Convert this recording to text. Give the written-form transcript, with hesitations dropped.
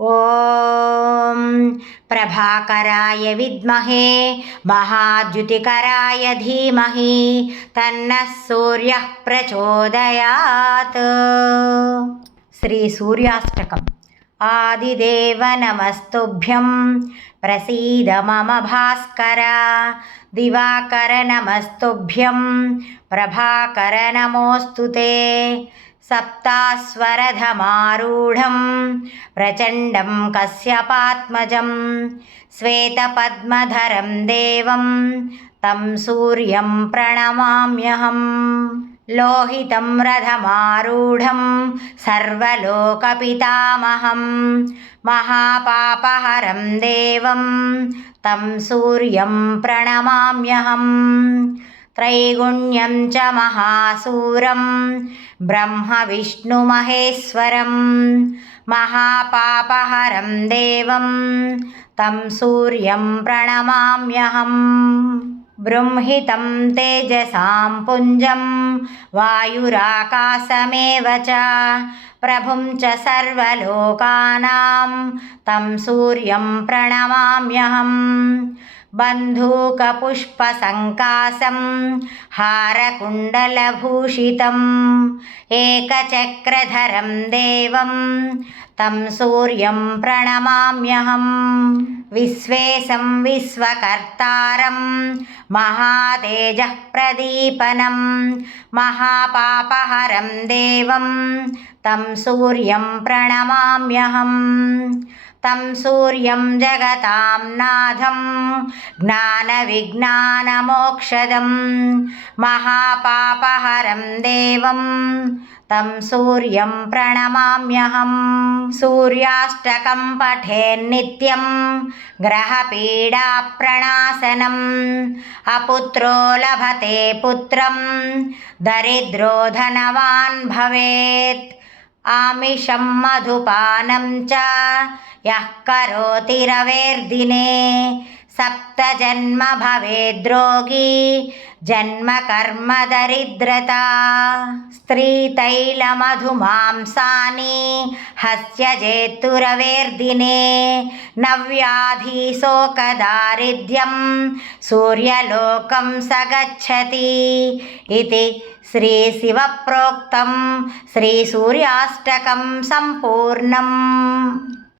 ॐ प्रभाकराय विद्महे महाद्युतिकराय धीमहि तन्नः सूर्यः प्रचोदयात्। श्री सूर्याष्टकम्। आदिदेव नमस्तुभ्यं प्रसीद मम भास्कर। दिवाकर नमस्तुभ्यं प्रभाकर नमोऽस्तुते। सप्तास्वरधमारूढं प्रचण्डं कश्यपात्मजं श्वेतपद्मधरं देवं तं सूर्यं प्रणमाम्यहम्। लोहितं रथमारूढं सर्वलोकपितामहं महापापहरं देवं तं सूर्यं प्रणमाम्यहम्। त्रैगुण्यं च महासूरं ब्रह्मविष्णुमहेश्वरं महापापहरं देवं तं सूर्यं प्रणमाम्यहम्। बृंहितं तेजसां पुञ्जं वायुराकाशमेव च प्रभुं च सर्वलोकानां तं सूर्यं प्रणमाम्यहम्। बन्धूकपुष्पसङ्काशं हारकुण्डलभूषितम् एकचक्रधरं देवं तं सूर्यं प्रणमाम्यहम्। विश्वेशं विश्वकर्तारं महातेजः प्रदीपनं महापापहरं देवं तं सूर्यं प्रणमाम्यहम्। तं सूर्यं जगतां नाथं ज्ञानविज्ञानमोक्षदं महापापहरं देवं तं सूर्यं प्रणमाम्यहम्। सूर्याष्टकं पठेन्नित्यं ग्रहपीडाप्रणाशनम् अपुत्रो लभते पुत्रं दरिद्रो धनवान् भवेत्। आमिषं मधुपानं च यः करोति रवेर्दिने सप्तजन्म भवेद्रोगी जन्म कर्म दरिद्रता। स्त्रीतैलमधुमांसानि हस्यजेत्तुरवेर्दिने नव्याधिशोकदारिद्र्यं सूर्यलोकं स गच्छति इति श्रीशिवप्रोक्तं श्रीसूर्याष्टकं सम्पूर्णम्।